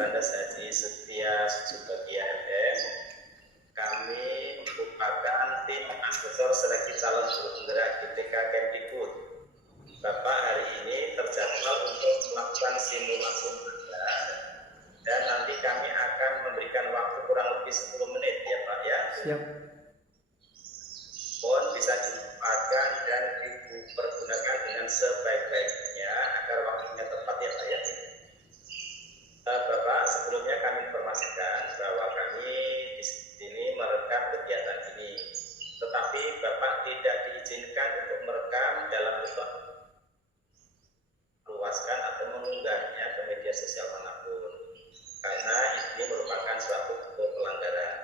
Landas Haji Setia Subagia FM. Kami merupakan tim asesor seleksi calon guru penggerak GTK Kemdikbud. Bapak hari ini terjadwal untuk melakukan simulasi pelajaran dan nanti kami akan memberikan waktu kurang lebih 10 menit ya Pak ya. Siap. Mohon bisa dimanfaatkan dan dipergunakan dengan sebaik-baiknya agar waktunya tepat ya Pak ya. Bapak, sebelumnya kami informasikan bahwa kami di sini merekam kegiatan ini, tetapi Bapak tidak diizinkan untuk merekam dalam bentuk meluaskan atau mengunggahnya ke media sosial manapun, karena ini merupakan suatu bentuk pelanggaran.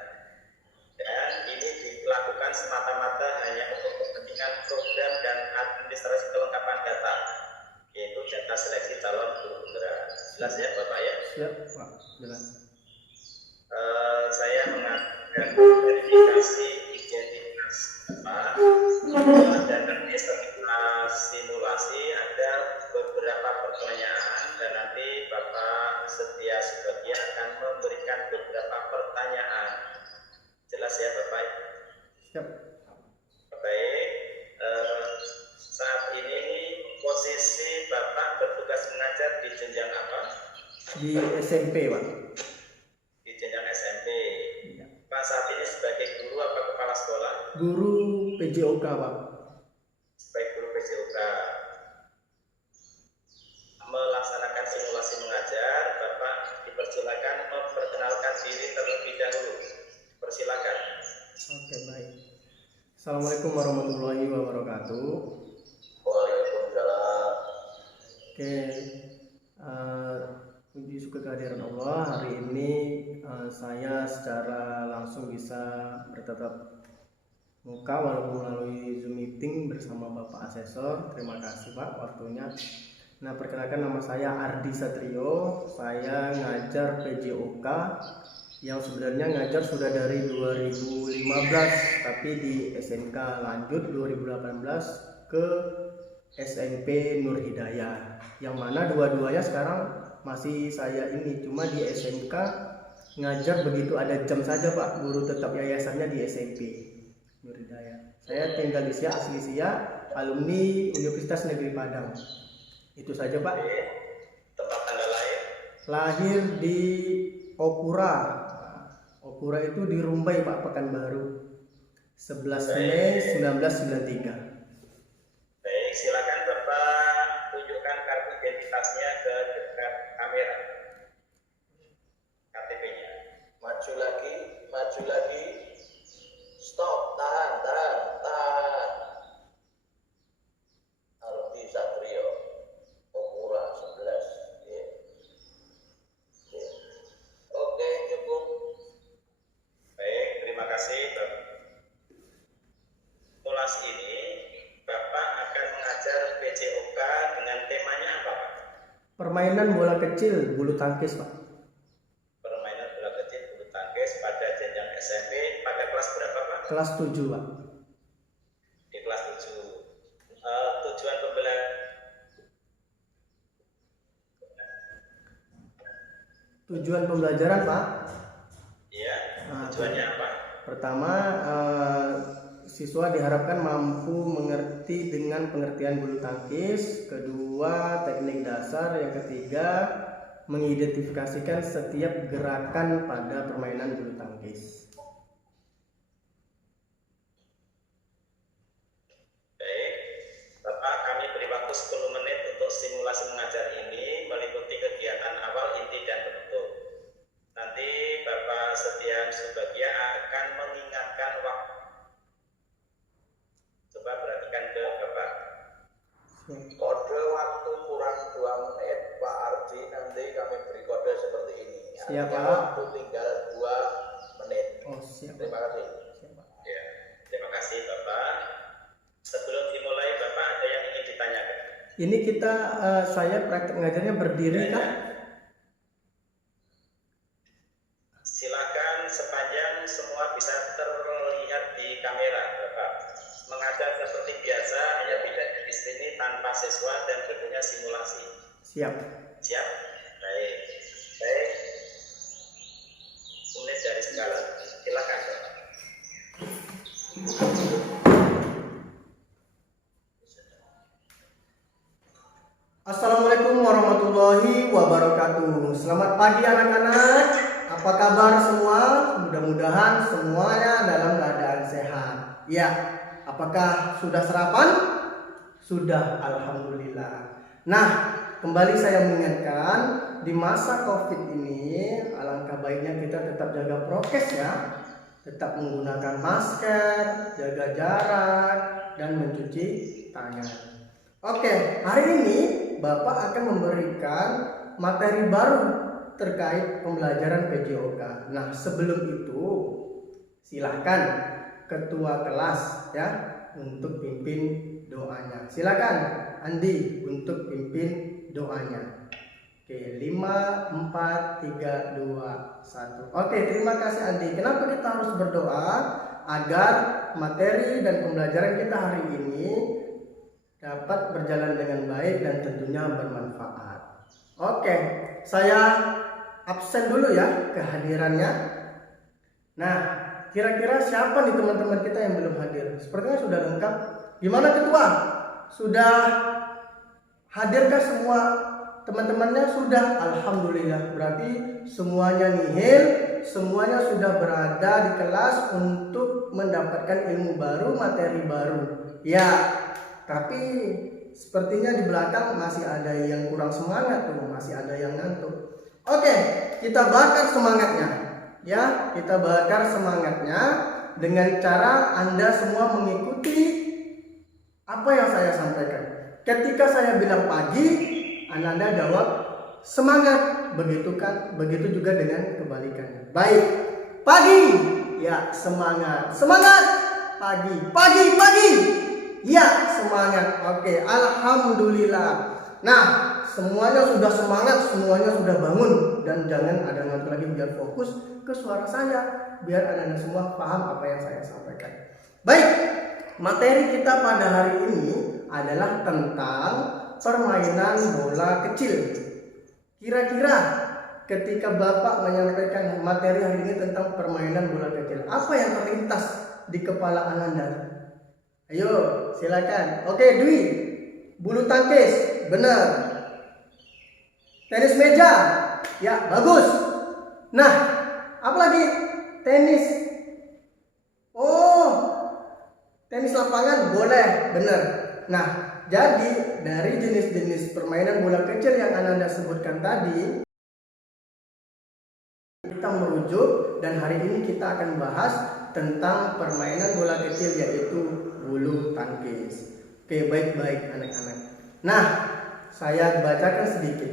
Dan ini dilakukan semata-mata hanya untuk kepentingan program dan administrasi kelengkapan data, yaitu data seleksi calon guru penggerak. Jelas ya Bapak ya? Siap Pak, jelas. Saya mengatakan verifikasi identitas Bapak dan nanti setelah simulasi ada beberapa pertanyaan dan nanti Bapak Setia Subagia akan memberikan beberapa pertanyaan. Jelas ya Bapak? Siap. Baik, saat ini posisi Bapak bertugas mengajar di jenjang apa? Di SMP Pak. Di jenjang SMP. Ya. Pak saat ini sebagai guru apa kepala sekolah? Guru PJOK Pak. Sebagai guru PJOK. Melaksanakan simulasi mengajar, Bapak dipersilakan memperkenalkan diri terlebih dahulu. Persilakan. Oke, baik. Assalamualaikum warahmatullahi wabarakatuh. Waalaikumsalam. Oke, puji syukur kehadiran Allah. Hari ini saya secara langsung bisa bertatap muka walaupun melalui Zoom meeting bersama Bapak Asesor. Terima kasih Pak waktunya. Nah, perkenalkan nama saya Ardi Satrio. Saya ngajar PJOK yang sebenarnya ngajar sudah dari 2015, tapi di SMK lanjut 2018 ke SMP Nur Hidayah, yang mana dua-duanya sekarang masih saya ini, cuma di SMK ngajar begitu ada jam saja Pak, guru tetap yayasannya di SMP Nur Hidayah. Saya tinggal di Siak, asli Siak, alumni Universitas Negeri Padang. Itu saja Pak. Tempat tanggal lahir? Lahir di Okura. Okura itu di Rumbai Pak, Pekanbaru. 11 Mei 1993. Baik, silakan Bapak tunjukkan kartu identitasnya ke dekat kamera. KTP-nya. Maju lagi. Stop, tahan. Ardi Satrio, Okura 11. Oke, cukup. Baik, terima kasih Bapak. Simulasi ini Bapak akan mengajar PJOK dengan temanya apa Pak? Permainan bola kecil bulu tangkis Pak. Permainan bola kecil bulu tangkis pada jenjang SMP pada kelas berapa Pak? Kelas 7 Pak. Di kelas 7. Tujuan pembelajaran? Tujuan pembelajaran Pak? Iya, tujuannya apa? Pertama, siswa diharapkan mampu mengerti dengan pengertian bulu tangkis. Kedua, teknik dasar. Yang ketiga, mengidentifikasikan setiap gerakan pada permainan bulu tangkis. Baik, Bapak kami beri waktu 10 menit untuk simulasi mengajar ini meliputi kegiatan awal, inti, dan penutup. Nanti Bapak Setia Subagia akan mengingatkan waktu. Coba perhatikan ke Bapak. Kode waktu kurang 2 menit, Pak Ardi, nanti kami beri kode seperti ini. Siap, Pak. Waktu tinggal 2 menit. Oh, siap. Terima kasih. Ya, terima kasih Bapak. Sebelum dimulai Bapak ada yang ingin ditanyakan? Ini kita saya praktek ngajarnya berdiri kan? Silakan sepanjang semua bisa terlihat di kamera Bapak. Mengajar seperti biasa, hanya bedanya di sini tanpa siswa dan tentunya simulasi. Siap. Siap? Baik. Galon. Silakan Bapak. Assalamualaikum warahmatullahi wabarakatuh. Selamat pagi anak-anak. Apa kabar semua? Mudah-mudahan semuanya dalam keadaan sehat. Ya, apakah sudah sarapan? Sudah, alhamdulillah. Nah, kembali saya mengingatkan, di masa Covid ini alangkah baiknya kita tetap jaga prokes ya. Tetap menggunakan masker, jaga jarak, dan mencuci tangan. Oke, hari ini Bapak akan memberikan materi baru terkait pembelajaran PJOK. Nah, sebelum itu silakan ketua kelas ya untuk pimpin doanya. Silakan Andi untuk pimpin doanya. Oke, 5 4 3 2 1. Oke, terima kasih Andi. Kenapa kita harus berdoa? Agar materi dan pembelajaran kita hari ini dapat berjalan dengan baik dan tentunya bermanfaat. Oke, saya absen dulu ya kehadirannya. Nah, kira-kira siapa nih teman-teman kita yang belum hadir? Sepertinya sudah lengkap. Gimana ketua? Sudah hadirkah semua teman-temannya? Sudah, alhamdulillah. Berarti semuanya nihil, semuanya sudah berada di kelas untuk mendapatkan ilmu baru, materi baru. Ya, tapi sepertinya di belakang masih ada yang kurang semangat tuh, masih ada yang ngantuk. Oke, kita bakar semangatnya. Ya, kita bakar semangatnya dengan cara Anda semua mengikuti apa yang saya sampaikan. Ketika saya bilang pagi, Anda jawab semangat. Begitu juga dengan kebalikannya. Baik, pagi. Ya, semangat. Semangat. Pagi. Ya, semangat. Oke, alhamdulillah. Nah, semuanya sudah semangat, semuanya sudah bangun, dan jangan ada ngantuk lagi, biar fokus ke suara saya, biar Anda semua paham apa yang saya sampaikan. Baik, materi kita pada hari ini adalah tentang permainan bola kecil. Kira-kira ketika Bapak menyampaikan materi hari ini tentang permainan bola kecil, apa yang terlintas di kepala Anda? Ayo, silakan. Oke, Dwi. Bulu tangkis, benar. Tenis meja, ya bagus. Nah, apa lagi? Tenis. Oh, tenis lapangan boleh, benar. Nah, jadi dari jenis-jenis permainan bola kecil yang Anda sebutkan tadi, kita merujuk dan hari ini kita akan bahas tentang permainan bola kecil yaitu bulu tangkis. Oke, baik-baik anak-anak. Nah, saya bacakan sedikit.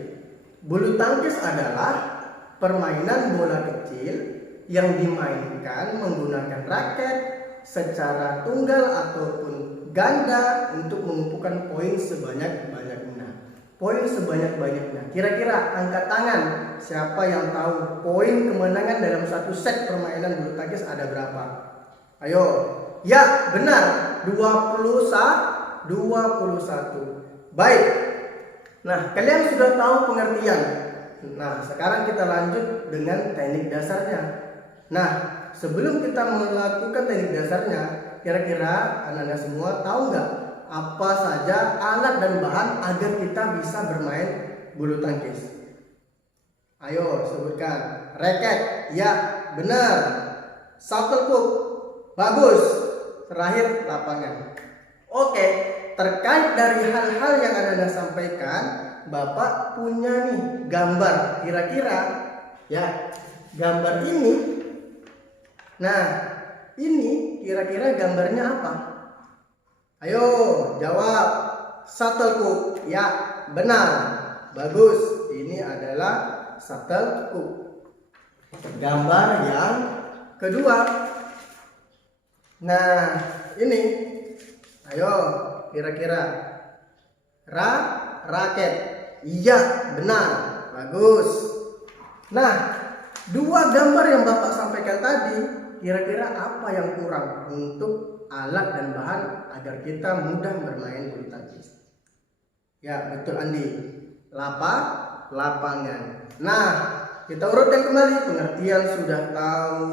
Bulu tangkis adalah permainan bola kecil yang dimainkan menggunakan raket secara tunggal ataupun ganda untuk mengumpulkan poin sebanyak-banyaknya. Poin sebanyak-banyaknya. Kira-kira angkat tangan siapa yang tahu poin kemenangan dalam satu set permainan bulu tangkis ada berapa? Ayo. Ya, benar. 21. Baik. Nah, kalian sudah tahu pengertian. Nah, sekarang kita lanjut dengan teknik dasarnya. Nah, sebelum kita melakukan teknik dasarnya, kira-kira Anda semua tahu nggak apa saja alat dan bahan agar kita bisa bermain bulu tangkis? Ayo sebutkan. Raket, ya benar. Shuttlecock, bagus. Terakhir lapangan. Oke, terkait dari hal-hal yang Anda sampaikan, Bapak punya nih gambar. Kira-kira ya gambar ini. Nah, ini kira-kira gambarnya apa? Ayo jawab. Shuttlecock, ya benar. Bagus. Ini adalah shuttlecock. Gambar yang kedua. Nah, ini. Ayo, kira-kira raket. Iya, benar. Bagus. Nah, dua gambar yang Bapak sampaikan tadi, kira-kira apa yang kurang untuk alat dan bahan agar kita mudah bermain bulu tangkis? Ya, betul Andi. Lapangan. Nah, kita urutkan kembali. Pengertian sudah tahu,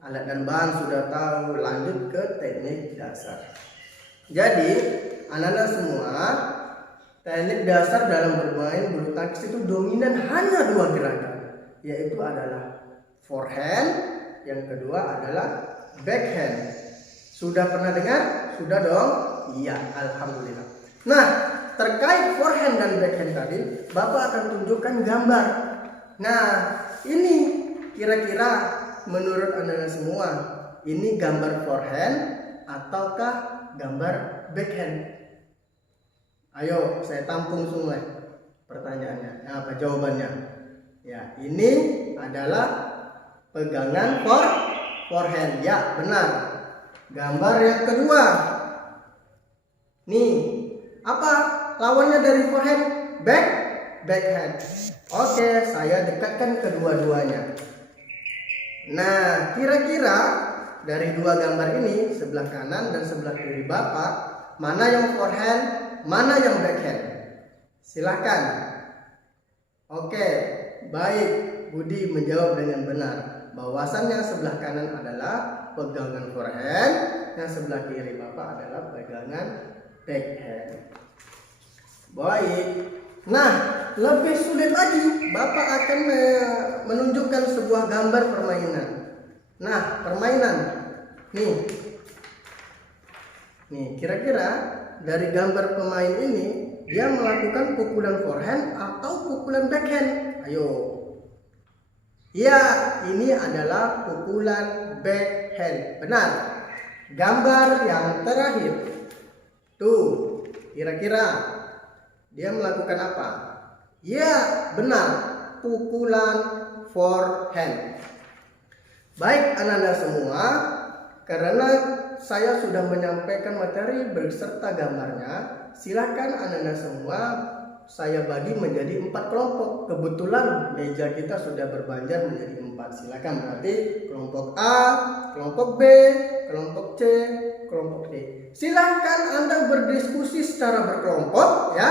alat dan bahan sudah tahu, lanjut ke teknik dasar. Jadi anak-anak semua, teknik dasar dalam bermain bulu tangkis itu dominan hanya 2 gerakan, yaitu adalah forehand, yang kedua adalah backhand. Sudah pernah dengar? Sudah dong? Iya, alhamdulillah. Nah, terkait forehand dan backhand tadi, Bapak akan tunjukkan gambar. Nah, ini kira-kira menurut anak-anak semua, ini gambar forehand ataukah gambar backhand? Ayo, saya tampung semua pertanyaannya. Apa jawabannya? Ya, ini adalah pegangan forehand. Ya, benar. Gambar yang kedua. Nih, apa lawannya dari forehand? Backhand. Oke, saya dekatkan kedua-duanya. Nah, kira-kira dari 2 gambar ini, sebelah kanan dan sebelah kiri Bapak, mana yang forehand, mana yang backhand? Silakan. Oke, baik. Budi menjawab dengan benar. Bahwasannya sebelah kanan adalah pegangan forehand, yang sebelah kiri Bapak adalah pegangan backhand. Baik. Nah, lebih sulit lagi, Bapak akan menunjukkan sebuah gambar permainan. Nah, permainan. Nih, kira-kira dari gambar pemain ini, dia melakukan pukulan forehand atau pukulan backhand? Ayo. Ya, ini adalah pukulan backhand. Benar. Gambar yang terakhir. Tuh, kira-kira dia melakukan apa? Ya, benar. Pukulan forehand. Baik anak-anak semua, karena saya sudah menyampaikan materi beserta gambarnya, silakan anak-anak semua saya bagi menjadi 4 kelompok. Kebetulan meja kita sudah berbanjar menjadi 4. Silakan, berarti kelompok A, kelompok B, kelompok C, kelompok D. Silakan Anda berdiskusi secara berkelompok ya.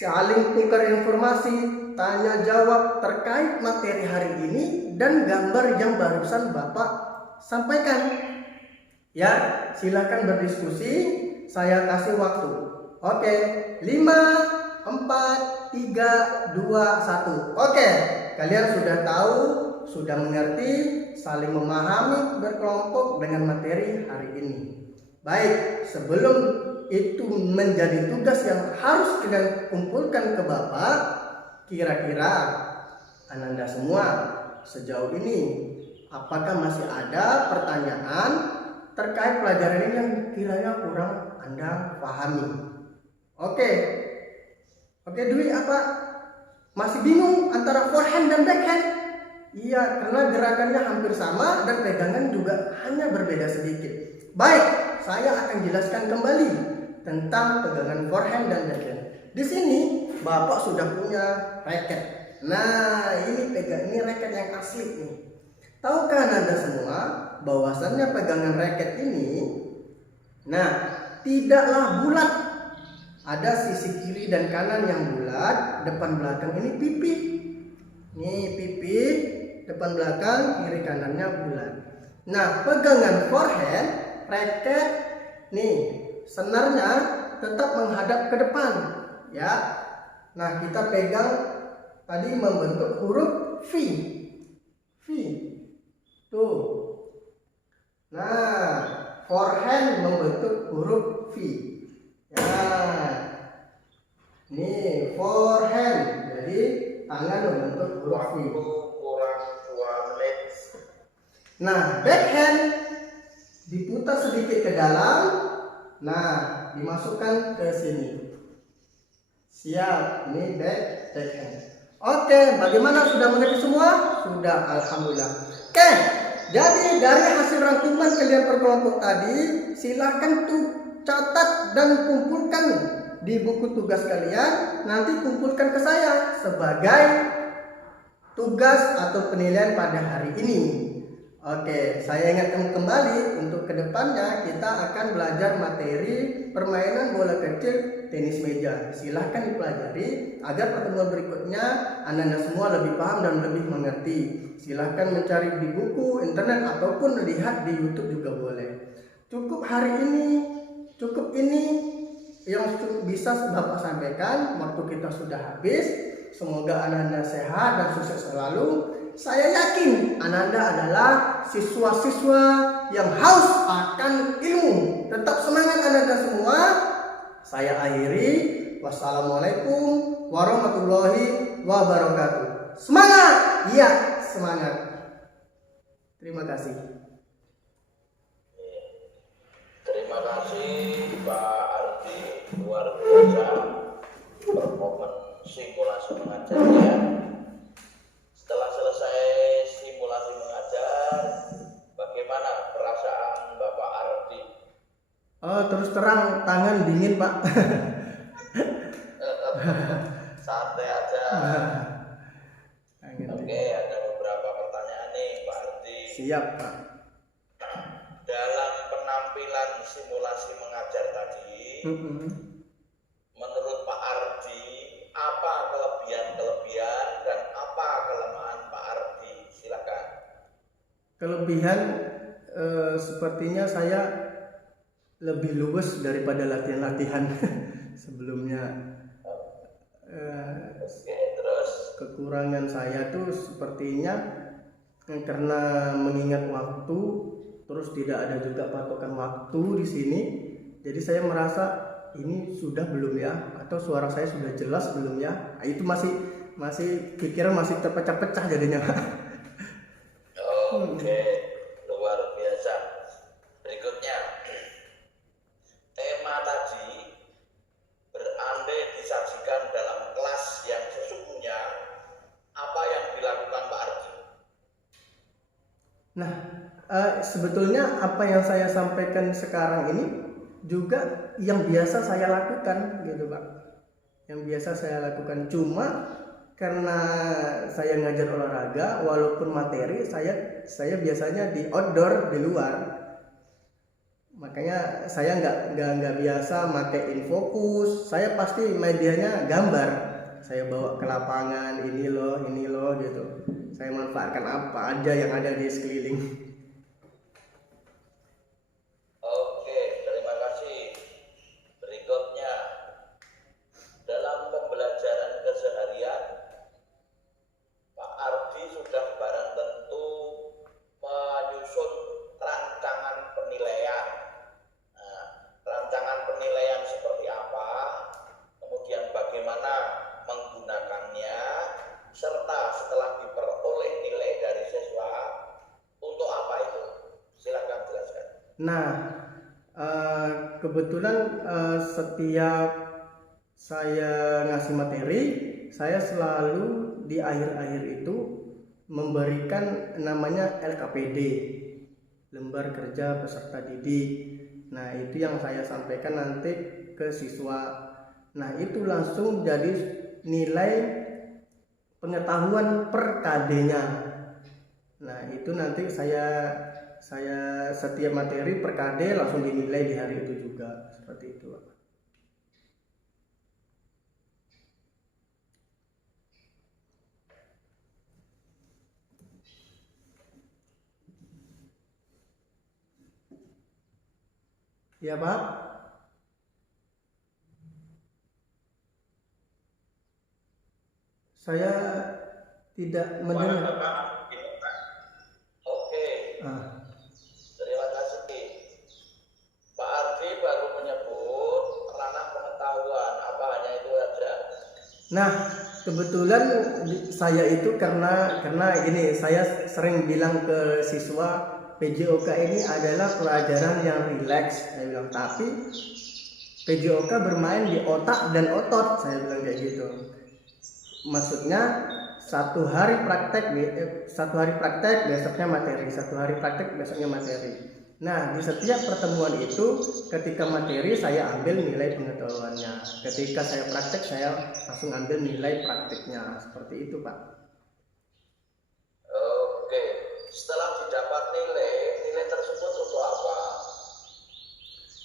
Saling tukar informasi, tanya jawab terkait materi hari ini dan gambar yang barusan Bapak sampaikan. Ya, silakan berdiskusi. Saya kasih waktu. Oke, 5, 4, 3, 2, 1. Oke, kalian sudah tahu, sudah mengerti, saling memahami berkelompok dengan materi hari ini. Baik, sebelum itu menjadi tugas yang harus kalian kumpulkan ke Bapak, kira-kira Anda semua sejauh ini apakah masih ada pertanyaan terkait pelajaran ini yang kiranya kurang Anda pahami? Oke, Dwi, apa masih bingung antara forehand dan backhand? Iya, karena gerakannya hampir sama dan pegangan juga hanya berbeda sedikit. Baik, saya akan jelaskan kembali tentang pegangan forehand dan backhand. Di sini Bapak sudah punya racket. Nah, ini racket yang asli nih. Tahukah Anda semua bahwasannya pegangan racket ini, nah, tidaklah bulat. Ada sisi kiri dan kanan yang bulat, depan belakang ini pipi. Nih pipi, depan belakang, kiri kanannya bulat. Nah, pegangan forehand, racket, nih, senarnya tetap menghadap ke depan, ya. Nah, kita pegang tadi membentuk huruf V. Tuh. Nah, forehand membentuk huruf V. Ya. Nih, forehand. Jadi tangan membentuk huruf V. Kurang 2 menit. Nah, backhand diputar sedikit ke dalam. Nah, dimasukkan ke sini. Siap, ini backhand. Oke, bagaimana, sudah mengerti semua? Sudah, alhamdulillah. Oke, jadi dari hasil rangkuman kalian berkelompok tadi, silahkan tuh catat dan kumpulkan di buku tugas kalian. Nanti kumpulkan ke saya sebagai tugas atau penilaian pada hari ini. Oke, saya ingatkan kembali untuk kedepannya kita akan belajar materi permainan bola kecil tenis meja. Silahkan dipelajari agar pertemuan berikutnya Anda semua lebih paham dan lebih mengerti. Silahkan mencari di buku, internet, ataupun lihat di YouTube juga boleh. Cukup hari ini, cukup ini yang bisa Bapak sampaikan. Waktu kita sudah habis. Semoga Ananda sehat dan sukses selalu. Saya yakin Ananda adalah siswa-siswa yang haus akan ilmu. Tetap semangat Ananda semua. Saya akhiri. Wassalamualaikum warahmatullahi wabarakatuh. Semangat! Iya, semangat. Terima kasih. Terima kasih Pak Ardi, luar biasa performa simulasi mengajarnya. Setelah selesai simulasi mengajar, bagaimana perasaan Bapak Ardi? Oh, terus terang tangan dingin Pak. Santai aja. Tangan Oke, dingin. ada beberapa pertanyaan nih Pak Ardi. Siap Pak. Dalam penampilan simulasi mengajar tadi, menurut Pak Ardi, apa kelebihan-kelebihan dan apa kelemahan Pak Ardi? Silakan. Kelebihan sepertinya saya lebih luwes daripada latihan-latihan sebelumnya. Oke, terus Kekurangan saya tuh sepertinya karena mengingat waktu, terus tidak ada juga patokan waktu di sini. Jadi saya merasa ini sudah belum ya, atau suara saya sudah jelas belum ya? Itu masih pikiran masih terpecah-pecah jadinya. Oke, luar biasa. Berikutnya, tema tadi berandai disajikan dalam kelas yang sesungguhnya, apa yang dilakukan Pak Ardi? Nah, sebetulnya apa yang saya sampaikan sekarang ini juga yang biasa saya lakukan gitu Pak. Yang biasa saya lakukan, cuma karena saya ngajar olahraga, walaupun materi saya biasanya di outdoor, di luar. Makanya saya nggak biasa pakai infokus. Saya pasti medianya gambar. Saya bawa ke lapangan, ini loh gitu. Saya manfaatkan apa aja yang ada di sekeliling. Oke, terima kasih. Berikutnya, dalam pembelajaran keseharian, Pak Ardi sudah barang tentu menyusun rancangan penilaian. Nah, rancangan penilaian seperti apa, kemudian bagaimana menggunakannya, serta setelah diperoleh nilai dari siswa, untuk apa itu? Silakan jelaskan. Nah, kebetulan setiap saya ngasih materi, saya selalu di akhir-akhir itu memberikan namanya LKPD, lembar kerja peserta didik. Nah, itu yang saya sampaikan nanti ke siswa. Nah, itu langsung jadi nilai pengetahuan per KD-nya. Nah, itu nanti saya setiap materi per KD langsung dinilai di hari itu juga, seperti itu. Ya Pak. Saya tidak mendengar. Bapak, ini, Pak. Oke, terima kasih. Pak Ardi baru menyebut ranah pengetahuan, apa hanya itu saja? Nah, kebetulan saya itu karena gini, saya sering bilang ke siswa PJOK ini adalah pelajaran yang rileks, saya bilang. Tapi PJOK bermain di otak dan otot, saya bilang kayak gitu. Maksudnya satu hari praktek besoknya materi, satu hari praktek besoknya materi. Nah, di setiap pertemuan itu ketika materi saya ambil nilai pengetahuannya, ketika saya praktek saya langsung ambil nilai prakteknya, seperti itu Pak. Oke, setelah didapat nilai tersebut untuk apa?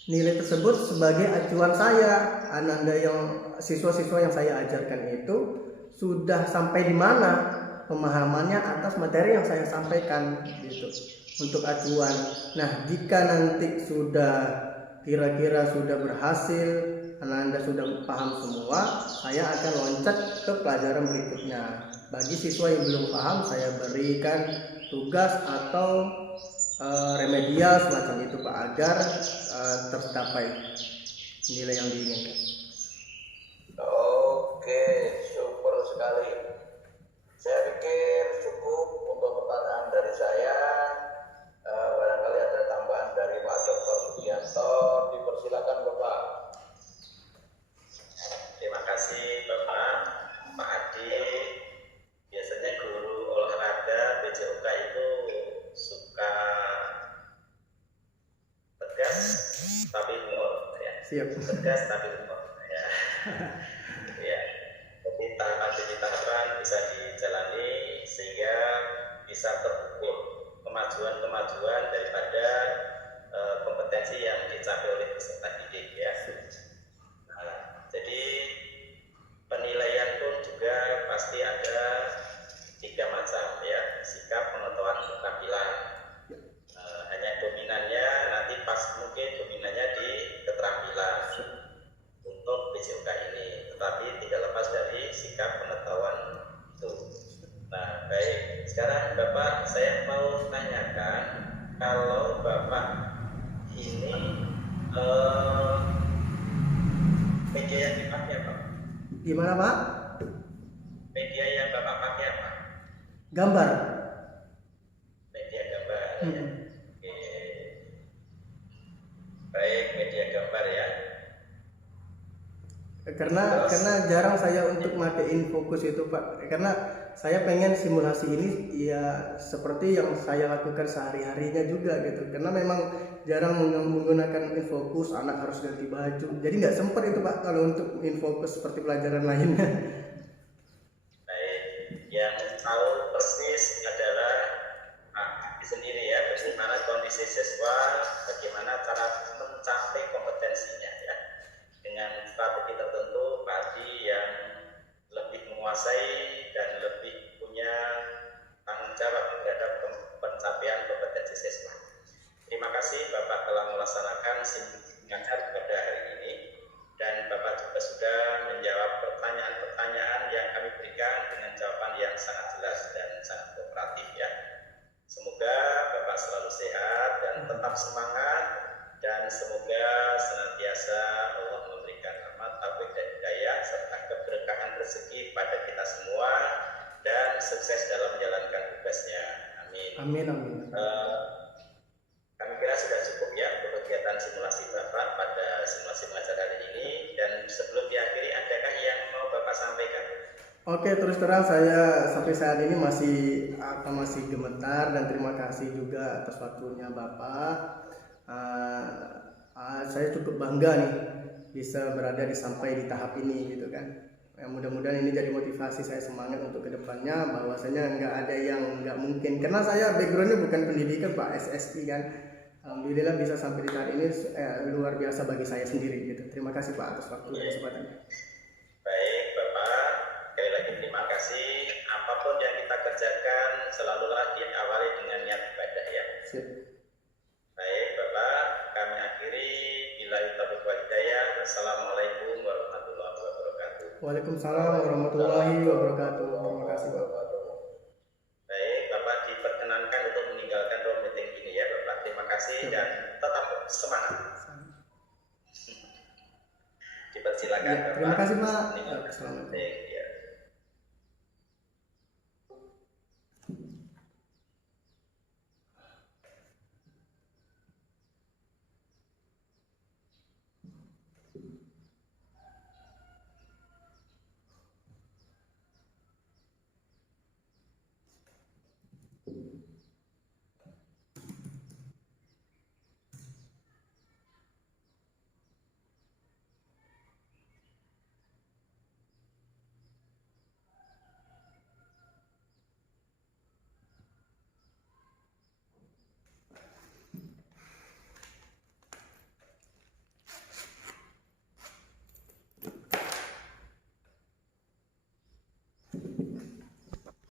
nilai tersebut sebagai acuan saya. Ananda yang siswa-siswa yang saya ajarkan itu sudah sampai di mana pemahamannya atas materi yang saya sampaikan gitu untuk acuan. Nah, jika nanti sudah kira-kira sudah berhasil, Ananda sudah paham semua, saya akan loncat ke pelajaran berikutnya. Bagi siswa yang belum paham, saya berikan tugas atau remedial semacam itu Pak, agar tercapai nilai yang diinginkan. Oke, super sekali. Saya pikir cukup untuk pertanyaan dari saya. Barangkali ada tambahan dari Pak Dr. Sugianto. Dipersilakan Bapak. Terima kasih Bapak, Pak Adi. Biasanya guru olahraga PJOK itu suka tegas tapi humor ya. Siap. Tegas tapi humor ya. Ya. Jadi tahapan demi tahapan bisa dijalani sehingga bisa terukur kemajuan daripada kompetensi yang dicapai oleh peserta didik ya. Nah, jadi penilaian pun juga pasti ada 3 macam ya, sikap, pengetahuan, keterampilan. Hanya dominannya nanti pas mungkin dominannya di keterampilan untuk PJOK ini, tetapi tidak lepas dari sikap pengetahuan itu. Nah, baik. Sekarang Bapak, saya mau tanyakan, kalau Bapak ini media yang dipakai apa? Gimana Pak? Media yang Bapak pakai apa? Gambar. Media gambar ya. Oke. Baik, media gambar ya. Karena jarang saya untuk matiin fokus itu Pak, karena saya pengen simulasi ini ya seperti yang saya lakukan sehari-harinya juga gitu, karena memang jarang menggunakan infokus, anak harus ganti baju, jadi nggak sempat itu Pak kalau untuk infokus seperti pelajaran lainnya. Baik, yang tahu persis adalah Pak sendiri ya, bagaimana kondisi siswa, bagaimana cara mencapai kompetensinya ya, dengan strategi tertentu Pak Adi yang lebih menguasai dan lebih punya tanggung jawab terhadap pencapaian kompetensi siswa. Terima kasih Bapak telah melaksanakan singkat pada hari ini, dan Bapak juga sudah menjawab pertanyaan-pertanyaan yang kami berikan dengan jawaban yang sangat jelas dan sangat kooperatif ya. Semoga Bapak selalu sehat dan tetap semangat, dan semoga senantiasa Allah memberikan rahmat, taufik dan hidayah serta keberkahan rezeki pada kita semua, dan sukses dalam menjalankan tugasnya. Amin. Amin amin. Kami kira sudah cukup ya untuk kegiatan simulasi Bapak pada simulasi mengajar hari ini, dan sebelum diakhiri adakah yang mau Bapak sampaikan? Oke, terus terang saya sampai saat ini masih gemetar, dan terima kasih juga atas waktunya Bapak. Saya cukup bangga nih bisa berada sampai di tahap ini gitu kan. Mudah-mudahan ini jadi motivasi saya semangat untuk kedepannya, bahwasanya nggak ada yang nggak mungkin, karena saya backgroundnya bukan pendidikan Pak, SSI kan. Alhamdulillah bisa sampai di tahap ini luar biasa bagi saya sendiri gitu. Terima kasih Pak atas waktu dan kesempatannya. Baik Bapak, sekali lagi terima kasih. Apapun yang kita kerjakan selalulah diawali dengan niat ibadah ya. Siap. Baik Bapak, kami akhiri. Billahi taufiq wal hidayah. Assalamualaikum warahmatullahi wabarakatuh. Waalaikumsalam warahmatullahi wabarakatuh. Terima kasih Pak. Baik Bapak, diperkenankan untuk meninggalkan ruang meeting ini ya Bapak. Terima kasih dan tetap semangat. Dipersilakan Ya, Bapak. terima kasih Pak. Meninggalkan Assalamualaikum. meeting.